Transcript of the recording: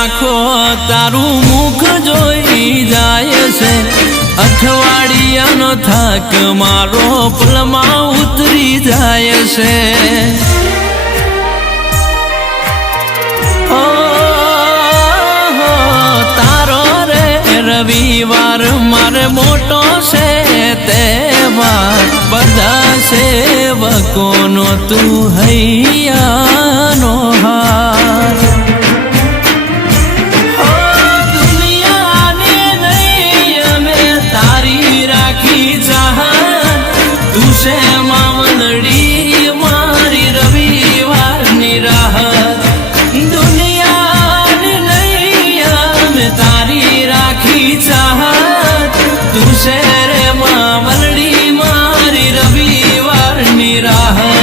આંખો તારું મુખ જોઈ જાય છે અઠવાડિયાનો થાક મારો પલમાં ઉતરી જાય છે તારો રે રવિવાર મારે મોટો છે તહેવાર બધા સેવકોનો તું હૈયાનો હાર તું છે મામલડી મારી રવિવારની રાહત દુનિયાની નૈયા મેં તારી રાખી ચાહત તું છે રે મામલડી મારી રવિવારની રાહત